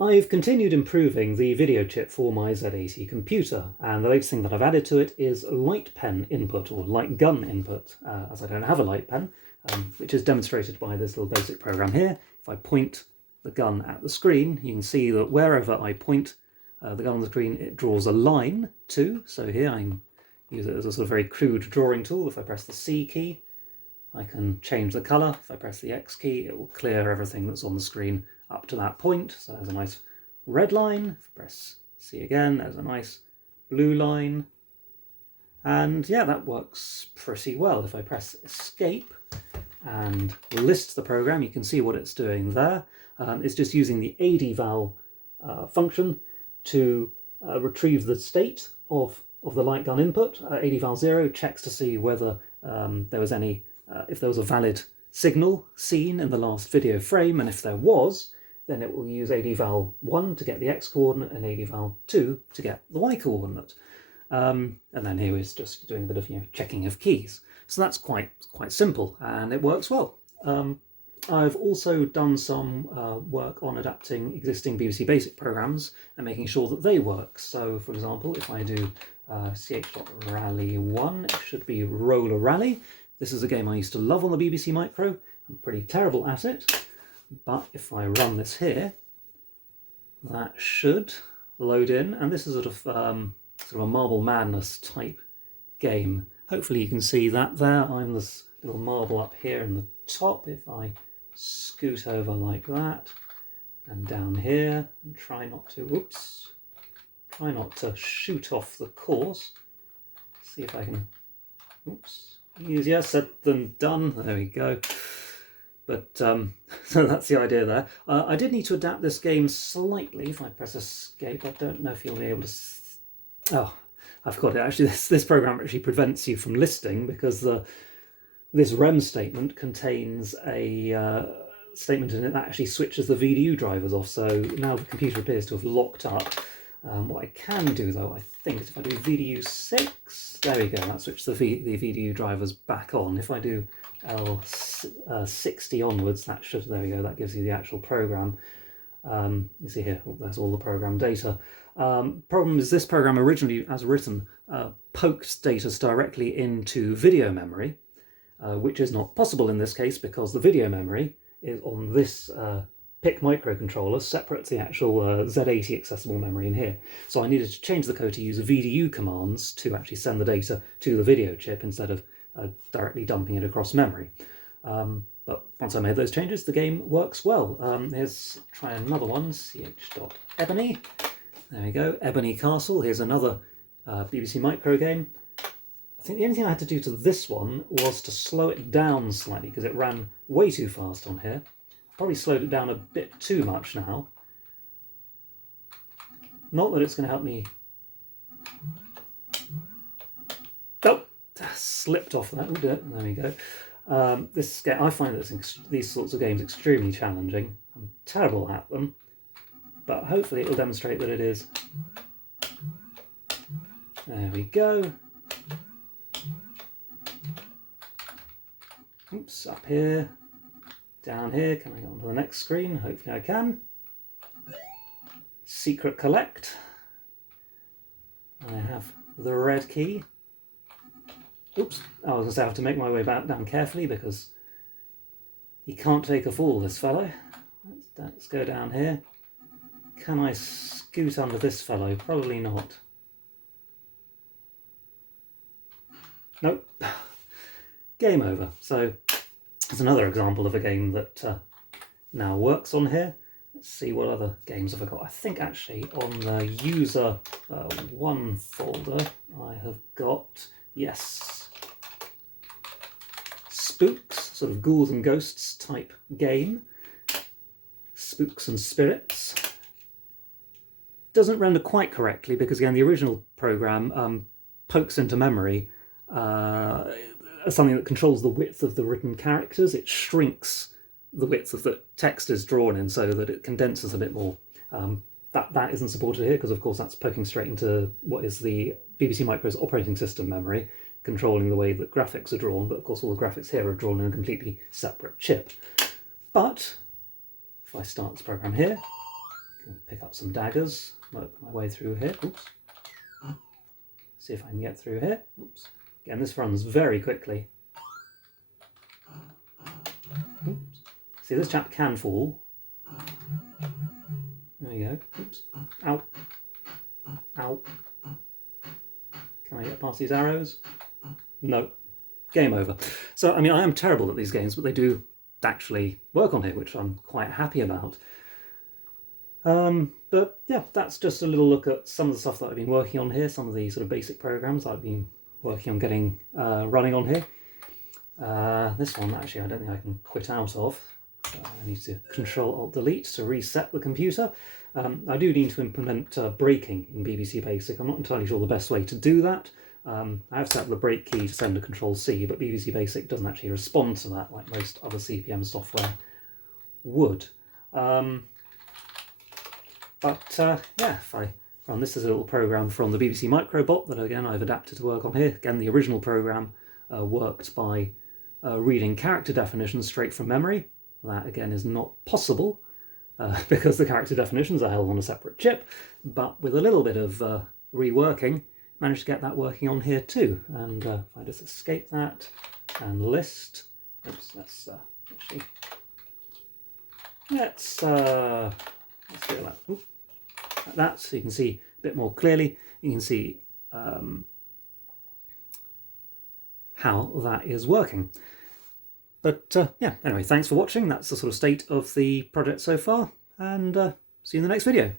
I've continued improving the video chip for my Z80 computer, and the latest thing that I've added to it is light pen input, or light gun input, as I don't have a light pen, which is demonstrated by this little basic program here. If I point the gun at the screen, you can see that wherever I point the gun on the screen, it draws a line too. So here I can use it as a sort of very crude drawing tool. If I press the C key, I can change the colour. If I press the X key, it will clear everything that's on the screen up to that point. So there's a nice red line. If I press C again, there's a nice blue line. And yeah, that works pretty well. If I press Escape and list the program, you can see what it's doing there. It's just using the ADVAL function to retrieve the state of the light gun input. ADVAL 0 checks to see whether there was any, if there was a valid signal seen in the last video frame, and if there was, then it will use ADVAL 1 to get the X coordinate and ADVAL 2 to get the Y coordinate. And then here is just doing a bit of checking of keys. So that's quite simple, and it works well. I've also done some work on adapting existing BBC Basic programs and making sure that they work. So, for example, if I do ch.rally1, it should be Roller Rally. This is a game I used to love on the BBC Micro. I'm pretty terrible at it, but if I run this here, that should load in, and this is sort of a Marble Madness type game. Hopefully you can see that there. I'm this little marble up here in the top. If I scoot over like that and down here and try not to shoot off the course. See if I can, easier said than done. There we go. But so that's the idea there. I did need to adapt this game slightly. If I press Escape, I don't know if you'll be able to. Oh, I forgot it. Actually, this program actually prevents you from listing, because this REM statement contains a statement in it that actually switches the VDU drivers off. So now the computer appears to have locked up. What I can do though, I think, is if I do VDU 6, there we go, that switched the VDU drivers back on. If I do L60 onwards, that should, there we go, that gives you the actual program. You see here, there's all the program data. Problem is, this program originally, as written, poked data directly into video memory, which is not possible in this case because the video memory is on this PIC microcontroller, separate to the actual Z80 accessible memory in here. So I needed to change the code to use VDU commands to actually send the data to the video chip instead of directly dumping it across memory. But once I made those changes, the game works well. Here's, try another one, ch.ebony. There we go, Ebony Castle. Here's another BBC Micro game. I think the only thing I had to do to this one was to slow it down slightly because it ran way too fast on here. Probably slowed it down a bit too much now. Not that it's going to help me. Oh, slipped off that. There we go. This game, I find these sorts of games extremely challenging. I'm terrible at them, but hopefully it will demonstrate that it is. There we go. Oops, up here. Down here, can I go on to the next screen? Hopefully I can. Secret collect. I have the red key. Oops, I was going to say I have to make my way back down carefully because he can't take a fall, this fellow. Let's go down here. Can I scoot under this fellow? Probably not. Nope. Game over. So it's another example of a game that now works on here. Let's see what other games have I got. I think actually on the user 1 folder I have got, yes, Spooks, sort of ghouls and ghosts type game. Spooks and Spirits. Doesn't render quite correctly because, again, the original program pokes into memory something that controls the width of the written characters. It shrinks the width of the text is drawn in so that it condenses a bit more. That isn't supported here because, of course, that's poking straight into what is the BBC Micro's operating system memory, controlling the way that graphics are drawn, but of course all the graphics here are drawn in a completely separate chip. But if I start this program here, you can pick up some daggers, work my way through here. Oops. See if I can get through here. Oops. Again, this runs very quickly. Oops. See, this chap can fall. There you go. Oops. Ow. Ow. Can I get past these arrows? No. Game over. So, I mean, I am terrible at these games, but they do actually work on here, which I'm quite happy about. But yeah, that's just a little look at some of the stuff that I've been working on here, some of the sort of basic programs I've been working on getting running on here. This one, actually, I don't think I can quit out of. So I need to Control-Alt-Delete to reset the computer. I do need to implement braking in BBC Basic. I'm not entirely sure the best way to do that. I have set up the brake key to send a Control-C, but BBC Basic doesn't actually respond to that like most other CPM software would. Yeah, if I run this as a little program from the BBC Microbot that, again, I've adapted to work on here. Again, the original program worked by reading character definitions straight from memory. That, again, is not possible because the character definitions are held on a separate chip, but with a little bit of reworking, managed to get that working on here too. And if I just escape that and list, oops, let's actually, let's do that. Oops. Like that, so you can see a bit more clearly. You can see how that is working. But yeah, anyway, thanks for watching. That's the sort of state of the project so far, and see you in the next video.